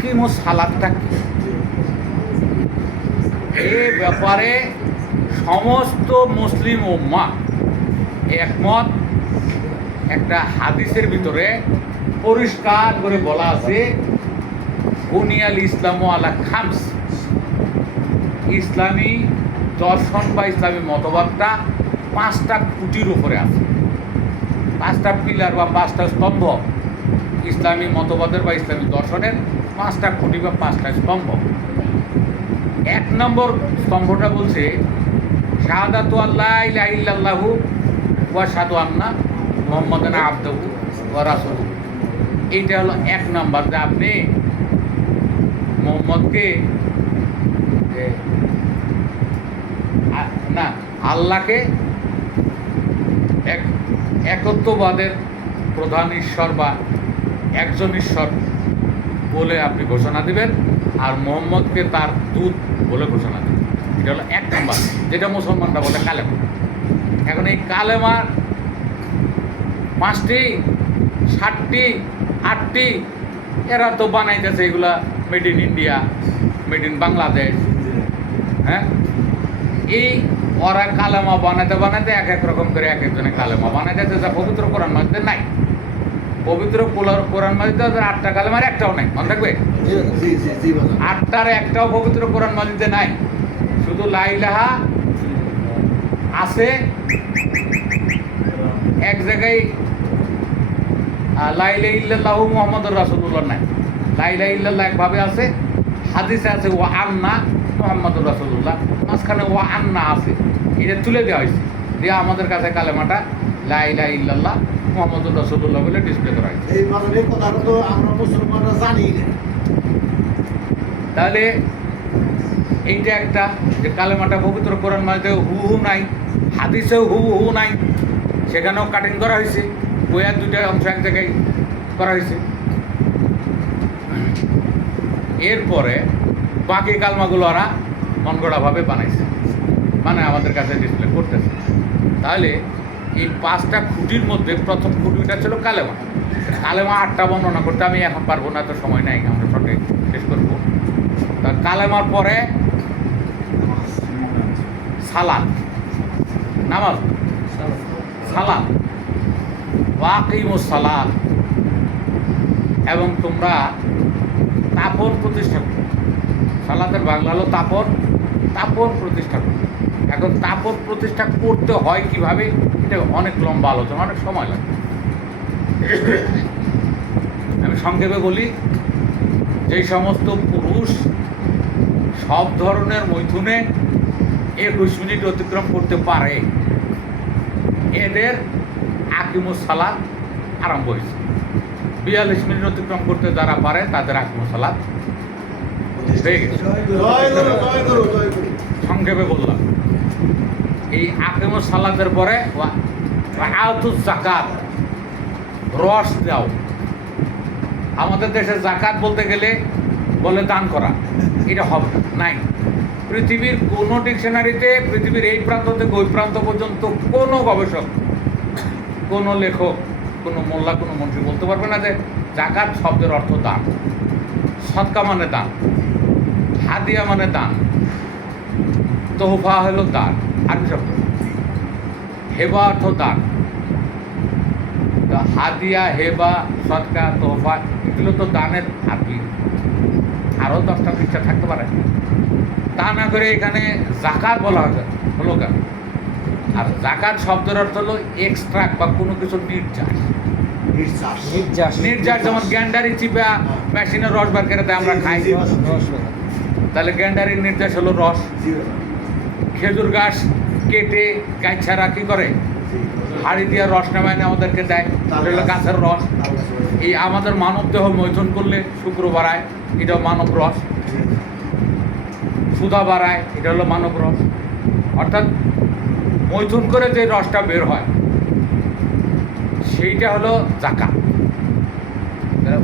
আকিমুস সালাতটা কি, এ ব্যাপারে সমস্ত মুসলিম উম্মাহ একমত। একটা হাদিসের ভিতরে পরিষ্কার করে বলা আছে, বুনিয়াল ইসলামু আলা খামস, ইসলামী দর্শন বা ইসলামী মতবাদটা 5টা খুঁটির উপরে আছে। 5টা পিলার বা 5টা স্তম্ভ ইসলামী মতবাদের বা ইসলামী দর্শনের, 5টা খুঁটি বা 5টা স্তম্ভ। 1 নম্বর স্তম্ভটা বলছে শাহাদাতু আল্লা ইলাহা ইল্লাল্লাহু ওয়া আশহাদু আন্না মুহাম্মাদান আবদুহু ওয়া রাসূলুহু। এইটা হলো 1 নম্বর, যে আপনি মোহাম্মদকে না, আল্লাহকে একত্ববাদের প্রধান ঈশ্বর বা একজন ঈশ্বর বলে আপনি ঘোষণা দিবেন, আর মোহাম্মদকে তার দূত বলে ঘোষণা দিবেন। এটা হলো 1 নম্বর, যেটা মুসলমানরা বলে কালেমা। এখন এই কালেমার 5টি 7টি 8টি এরা তো বানাইতেছে, এগুলা made in India, made in Bangladesh. হ্যাঁ, এই ওরা কালেমা বানাতে বানাতে এক এক রকম করে এক একজনে কালেমা বানাইতেছে, যা পবিত্র কোরআন মাজিদে নাই। পবিত্র কোরআন মাজিদে 8টা কালেমার একটাও নাই, মনে থাকবে। 8টার একটাও পবিত্র কোরআন মাজিদে নাই, শুধু লা ইলাহা আছে এক জায়গায়, লা ইলাহা ইল্লাল্লাহু মুহাম্মাদুর রাসূলুল্লাহ নাই। লা ইলাহা ইল্লাল্লাহ একভাবে আছে, হাদিসে আছে ওয়া আন্না মুহাম্মাদুর রাসূলুল্লাহ, মাঝখানে ওয়া আন্না আছে, এটা তুলে দেওয়া হয়েছে, দিয়ে আমাদের কাছে কালেমাটা লা ইলাহা ইল্লাল্লাহ মুহাম্মাদুর রাসূলুল্লাহ বলে ডিসপ্লে করা হয়েছে। এই মাঝের কথাটা তো আমরা মুসলমানরা জানি না। তাহলে এইটা একটা, যে কালেমাটা পবিত্র কোরআন মাজিদে হুবহু নাই, হাদিসেও হুবহু নাই, সেখানেও কাটিং করা হয়েছে, বইয়ের 2টা অংশ এক জায়গায় করা হয়েছে। এরপরে বাকি কালমাগুলো ওরা মন গড়াভাবে বানাইছে, মানে আমাদের কাছে ডিসপ্লে করতেছে। তাহলে এই 5টা খুঁটির মধ্যে প্রথম খুঁটিটা ছিল কালেমা। কালেমা 8টা বর্ণনা করতে আমি এখন পারবো না, তো সময় নাই, আমরা শর্টে শেষ করবো। তা কালেমার পরে সালাত, নামাজ, সালাত, ওয়াকিমুস সালাত, এবং তোমরা তাপন প্রতিষ্ঠা করো। সালাতের বাংলা হলো তাপন, তাপন প্রতিষ্ঠা করো। এখন তাপন প্রতিষ্ঠা করতে হয় কিভাবে, এটা অনেক লম্বা আলোচনা, অনেক সময় লাগে। আমি সংক্ষেপে বলি, যেই সমস্ত পুরুষ সব ধরনের মৈথুনে 21 মিনিট অতিক্রম করতে পারে, এদের আকিমুস সালাত আরম্ভ হয়েছে। 42 মিনিট অতিক্রম করতে যারা পারে তাদের আকিমুস সালাত হয়ে গেছে। সংক্ষেপে বললাম, এই আকিমুস সালাতের পরে আতুজ যাকাত, রস দাও। আমাদের দেশে যাকাত বলতে গেলে বলে দান করা, এটা হবে নাই। পৃথিবীর কোনো ডিকশনারিতে, পৃথিবীর এই প্রান্ত থেকে ওই প্রান্ত পর্যন্ত কোনো গবেষক, কোনো লেখক, কোনো মোল্লা, কোনো মন্ত্রী বলতে পারবে না যে যাকাত শব্দের অর্থ দান। সদকা মানে দান, হাদিয়া মানে দান, তোহফা হলো দান, আরবি শব্দ। হেবা অর্থ দান। হাদিয়া, হেবা, সদকা, তোহফা, এগুলো তো দানের আরবি। আরও 10টা পৃষ্ঠা থাকতে পারে। তা না করে এখানে যাকাত বলা হলো কেন? আর যাকাত শব্দের অর্থ হলো এক্সট্রাক্ট বা কোনো কিছু নির্যাস। নির্যাস যেমন গ্যান্ডারি চিপা মেশিনে রস বার করে দেয়, আমরা খাই। তাহলে গ্যান্ডারির নির্যাস হলো রস। খেজুর গাছ কেটে গাছারা কি করে, হাড়ি দিয়ে রস নামায় আমাদেরকে দেয়, এটা হলো গাছের রস। এই আমাদের মানব দেহ মৈথুন করলে শুক্র বাড়ায়, এটা মানব রস। সুধা বাড়ায়, এটা হলো মানব রস। অর্থাৎ মৈথুন করে যে রসটা বের হয় সেইটা হলো যাকাত।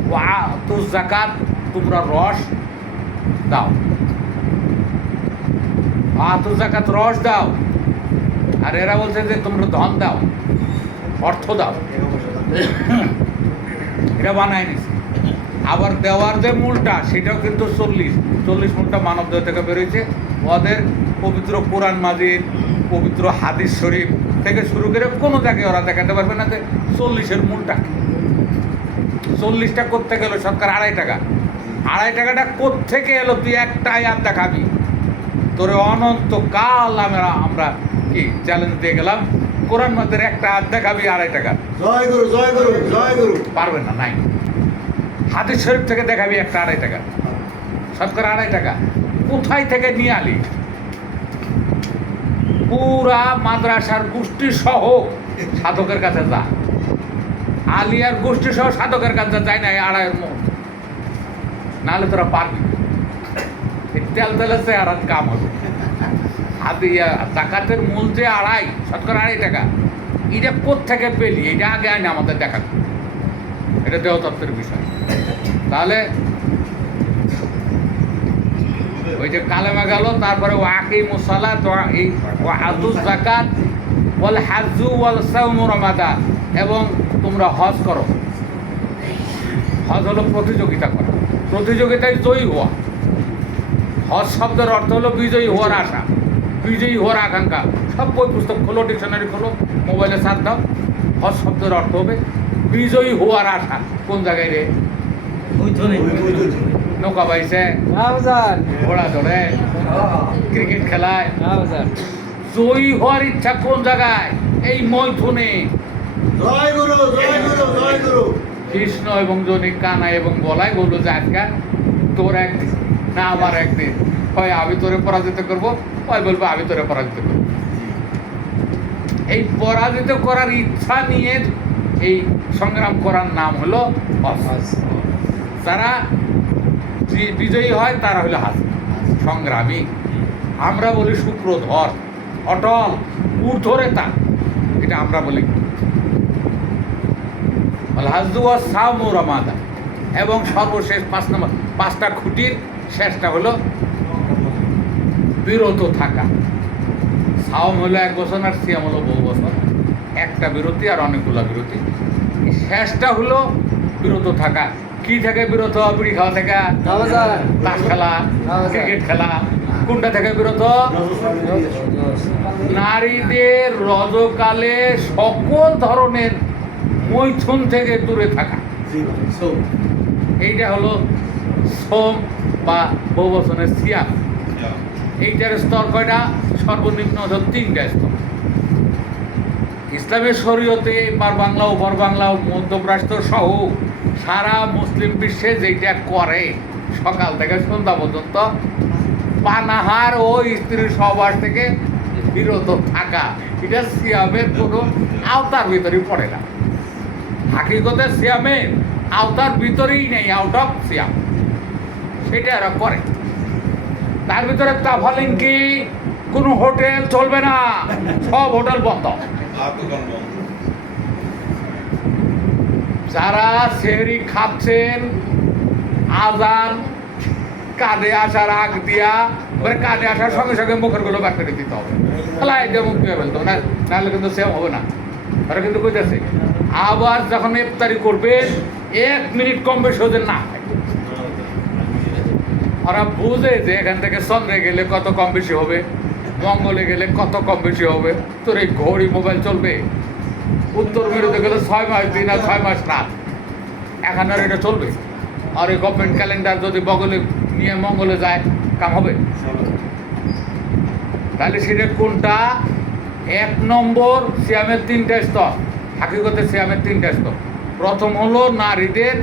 ওয়াতুজ যাকাত, তোমরা রস দাও। ওয়াতুজ যাকাত, রস দাও। আর এরা বলছে যে তোমরা ধন দাও, অর্থ দাও। এটা বানায় নিছে। আবার দেওয়ার যে মূলটা সেটাও কিন্তু 40 মূলটা মানব দেহ থেকে বেরোয়েছে। ওদের পবিত্র কোরআন মাজিদ, পবিত্র হাদিস শরীফ থেকে শুরু করে কোনো জায়গায় ওরা দেখাতে পারবে না যে 40-এর মূলটা কি। 40টা করতে গেল সরকার 2.5 টাকা। 2.5 টাকাটা কোত্থেকে এলো? তুই একটা আয়াত দেখাবি, তোরে অনন্তকাল আমরা কি চ্যালেঞ্জ দিয়ে গেলাম, কোরআন মাদের একটা আয়াত দেখাবি 2.5 টাকা। জয় গুরু, জয় গুরু, জয় গুরু। পারবেন না, নাই। হাদিস শরীফ থেকে দেখাবি একটা 2.5 টাকা, শতকরা 2.5 টাকা। কোথায় থেকে নিয়ে আলি? পুরা মাদ্রাসার গোষ্ঠী সহ সাধকের কাছে যা, আলিয়ার গোষ্ঠী সহ সাধকের কাছে যায় না 2.5 মন, নাহলে তোরা পারবি। তেল তেলে চেহারা কাম হবে। জাকাতের মূল যে 2.5, শতকরা 2.5 টাকা, এটা কোত্থেকে পেলি? এটা আগে আইনে আমাদের দেখা, এটা দেহতত্ত্বের বিষয়। তাহলে ওই যে কালেমা গেল, তারপরে ওয়াকিমুস সালাত ওয়া আতুজ যাকাত ওয়াল হাজ্জু ওয়াল সাওমু রমাদান, এবং তোমরা হজ করো। হজ হলো প্রতিযোগিতা করা, প্রতিযোগিতায় জয়ী হওয়া। হজ শব্দের অর্থ হলো বিজয়ী হওয়ার আশা, বিজয়ী হওয়ার আকাঙ্ক্ষা। সব বই পুস্তক খোলো, ডিকশনারি খোলো, মোবাইলে সার্চ দাও, হজ শব্দের অর্থ হবে বিজয়ী হওয়ার আশা। কোন জায়গায় রে? নৌকা বাইছে, ঘোড়া ধরে, ক্রিকেট খেলায়। জয়ী হওয়ার ইচ্ছা কোন জায়গায়? এই মৈথুনে। জয় গুরু, জয় গুরু, জয় গুরু। কৃষ্ণ এবং জনি কানা এবং বলাই বললো যে আজকে তোর একদিন না আমার একদিন, হয় আমি তোরে পরাজিত করবো, হয় বলবো আমি তোরে পরাজিত করবো। এই পরাজিত করার ইচ্ছা নিয়ে এই সংগ্রাম করার নাম হলো হজ। যারা বিজয়ী হয় তারা হলো হাজ, সংগ্রামী। আমরা বলি সূত্রধর, অটল, ঊর্ধ্বরেতা, এটা আমরা বলি। হাজু ওয়া সাওমু রমাদান, এবং সর্বশেষ 5 নম্বর, 5টা খুঁটির শেষটা হলো বিরত থাকা। সাওম হলো 1 বছর, আর সিয়াম হলো বহু বছর। একটা বিরতি আর অনেকগুলো বিরতি। শেষটা হলো বিরত থাকা। কি থেকে বিরত? বিড়ি খাওয়া থেকে, তাস খেলা, ক্রিকেট খেলা। কোনটা থেকে বিরত? নারীদের রজকালে সকল ধরনের মৈথুন থেকে দূরে থাকা। এইটা হলো সোম বা বহু বছরের সিয়াম। এইটার স্তর কয়টা? সর্বনিম্ন হলো 3টা স্তর। ইসলামের শরীয়তে এবার বাংলা, ওপর বাংলা, মধ্যপ্রাচ্য সহ সারা মুসলিম বিশ্বে যেটা করে, সকাল থেকে সন্ধ্যা পর্যন্ত পানাহার ও স্ত্রীর সহবাস থেকে বিরত থাকা, এটা সিয়ামের কোনো আওতার ভিতরেই পড়ে না। হাকিকতে সিয়ামের আওতার ভিতরেই নেই, আউট অফ সিয়াম, সেটা এরা করে। তার ভিতরে তাফালিং কি? কোনো হোটেল চলবে না, সব হোটেল বন্ধ। যারা সেহরি খাচ্ছেন, আজান কাঁধে আসার আগ দিয়া, কাঁধে আসার সঙ্গে সঙ্গে মুখের গুলো ব্যাক করে দিতে হবে, তাহলে মুক্তি হয়ে ফেলতো না, নাহলে কিন্তু সেম হবে না। ওরা কিন্তু কইতেছে আবার যখন ইফতারি করবেন 1 মিনিট কম বেশি ওদের না হয়। ওরা বুঝে যে এখান থেকে চন্দ্রে গেলে কত কম বেশি হবে, মঙ্গলে গেলে কত কম বেশি হবে। তোর এই ঘড়ি মোবাইল চলবে? উত্তর মেরুতে গেলে 6 মাস দিন আর 6 মাস রাত, এখন আর এটা চলবে? আর এই গভর্নমেন্ট ক্যালেন্ডার যদি বগলে নিয়ে মঙ্গলে যায়, কাম হবে? তাহলে সেটা কোনটা? 1 নম্বর, সিয়ামের 3টা স্তর। হাকিকতে সিয়ামের 3টা স্তর। প্রথম হলো নারীদের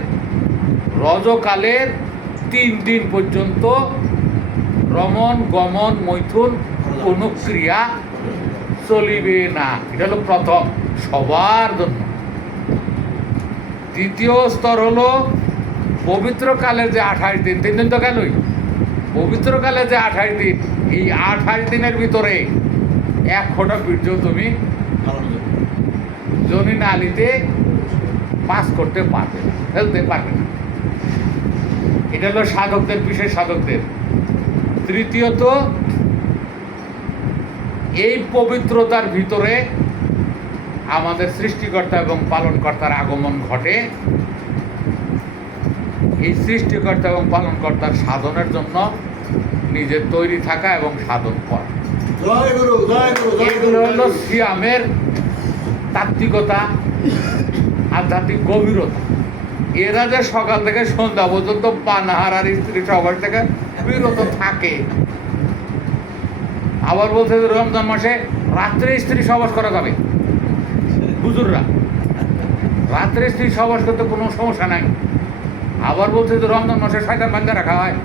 রজকালের 3 দিন পর্যন্ত রমণ গমন মৈথুন কোনো ক্রিয়া চলিবে না, এটা হলো প্রথম, সবার জন্য। দ্বিতীয় স্তর হলো পবিত্রকালে যে 28 দিন, 3 দিন তো গেলই, পবিত্রকালে যে 28 দিন, এই 28 দিনের ভিতরে 1 ফোঁটা বীর্য তুমি জনি নালীতে পাস করতে পারবে না, ফেলতে পারবে না। এটা হলো সাধকদের, বিশেষ সাধকদের। তৃতীয়ত, এই পবিত্রতার ভিতরে আমাদের সৃষ্টিকর্তা এবং পালনকর্তার আগমন ঘটে। এই সৃষ্টিকর্তা এবং পালনকর্তার সাধনের জন্য নিজের তৈরি থাকা এবং সাধন করা। জয় গুরু, জয় গুরু, জয় এগুলো গুরু। হলো সিয়ামের তাত্ত্বিকতা, আধ্যাত্মিক গভীরতা। এরা যে সকাল থেকে সন্ধ্যা পর্যন্ত পানাহার আর স্ত্রী সবার থেকে বিরত থাকে। আবার বলছে যে রমজান মাসে রাত্রে স্ত্রী সবাস করা যাবে, হুজুররা রাত্রে স্ত্রী সবাস করতে কোনো সমস্যা নাই। আবার বলছে যে রমজান মাসে শয়তান বান্ধা রাখা হয়।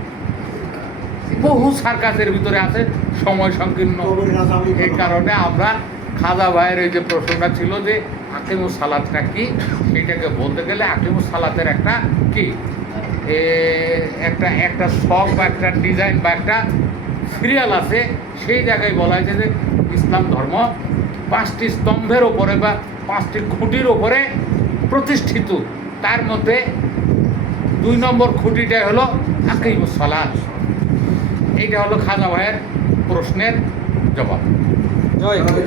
বহু সার্কাসের ভিতরে আছে, সময় সংকীর্ণ। কবরের কাছে আমি এই কারণে আমরা খাজা ভাইয়ের এই যে প্রশ্নটা ছিল যে আকিমুস সালাতটা কি, সেটাকে বলতে গেলে আকিমুস সালাতের একটা কি একটা শখ বা একটা ডিজাইন বা একটা সিরিয়াল আছে। সেই জায়গায় বলা হয়েছে যে ইসলাম ধর্ম 5টি স্তম্ভের ওপরে বা 5টি খুঁটির ওপরে প্রতিষ্ঠিত। তার মধ্যে 2 নম্বর খুঁটিটাই হলো আকিমুস সালাত। এইটা হলো খাজা ভাইয়ের প্রশ্নের জবাব। জয় গুরু।